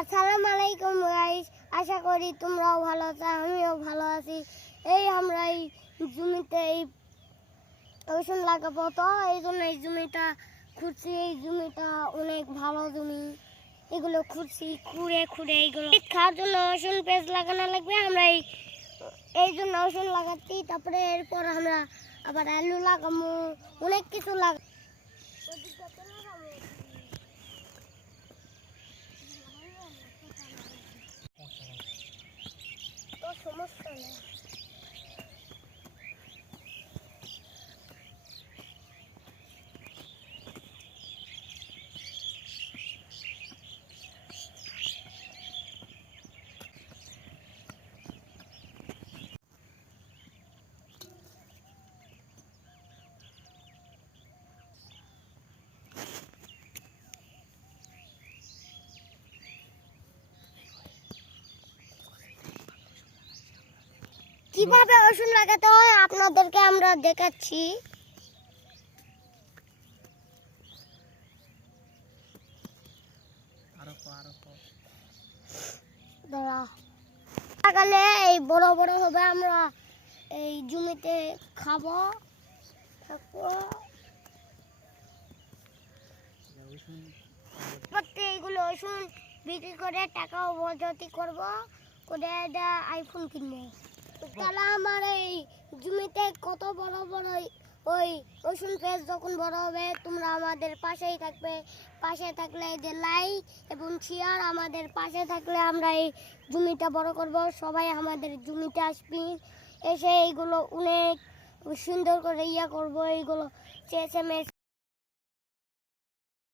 আসসালামু আলাইকুম গাইস, আশা করি তোমরাও ভালো আছো, আমিও ভালো আছি। এই আমরা এই জমিতে এই রসুন লাগাবো, তো এই জন্য এই জমিটা খুঁড়ছি। এই জমিটা অনেক ভালো জমি, এগুলো খুঁড়ছি, খুঁড়ে খুঁড়ে এইগুলো খাওয়ার জন্য রসুন পেঁয়াজ লাগানো লাগবে। আমরা এই জন্য রসুন লাগাচ্ছি। তারপরে এরপর আমরা আবার আলু লাগাবো, অনেক কিছু লাগাবো। সমস্যা নেই। কিভাবে রসুন লাগাতে হয় আপনাদেরকে আমরা দেখাচ্ছি। লাগালে এই বড় বড় হবে, আমরা এই জমিতে খাবো, থাকবো। এইগুলো রসুন বিক্রি করে টাকা উপার্জন করবো, করে আইফোন কিনবো। তাহলে আমার এই জমিতে কত বড় বড় ওই রসুন পেঁয়াজ যখন বড় হবে, তোমরা আমাদের পাশেই থাকবে। পাশে থাকলে যে লাইক এবং শেয়ার, আমাদের পাশে থাকলে আমরা এই জমিটা বড় করব। সবাই আমাদের জমিতে আসবি, এসে এইগুলো অনেক সুন্দর করে করবো। এইগুলো চেঁচে